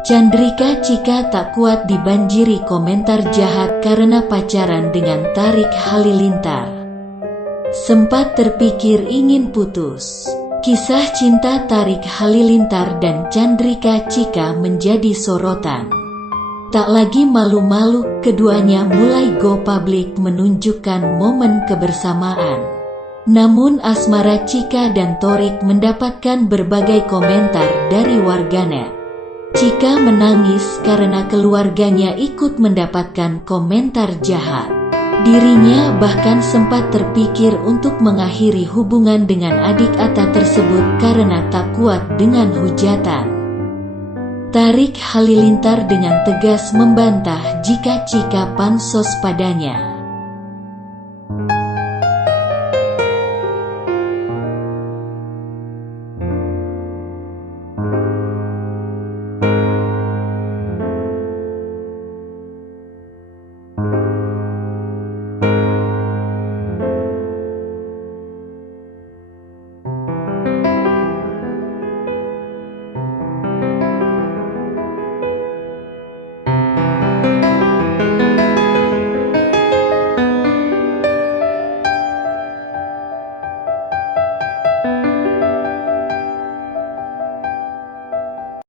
Chandrika Chika tak kuat dibanjiri komentar jahat karena pacaran dengan Tarik Halilintar. Sempat terpikir ingin putus. Kisah cinta Tarik Halilintar dan Chandrika Chika menjadi sorotan. Tak lagi malu-malu, keduanya mulai go public menunjukkan momen kebersamaan. Namun asmara Chika dan Torik mendapatkan berbagai komentar dari warganet. Chika menangis karena keluarganya ikut mendapatkan komentar jahat. Dirinya bahkan sempat terpikir untuk mengakhiri hubungan dengan adik Atta tersebut karena tak kuat dengan hujatan. Tarik Halilintar dengan tegas membantah jika Chika pansos padanya.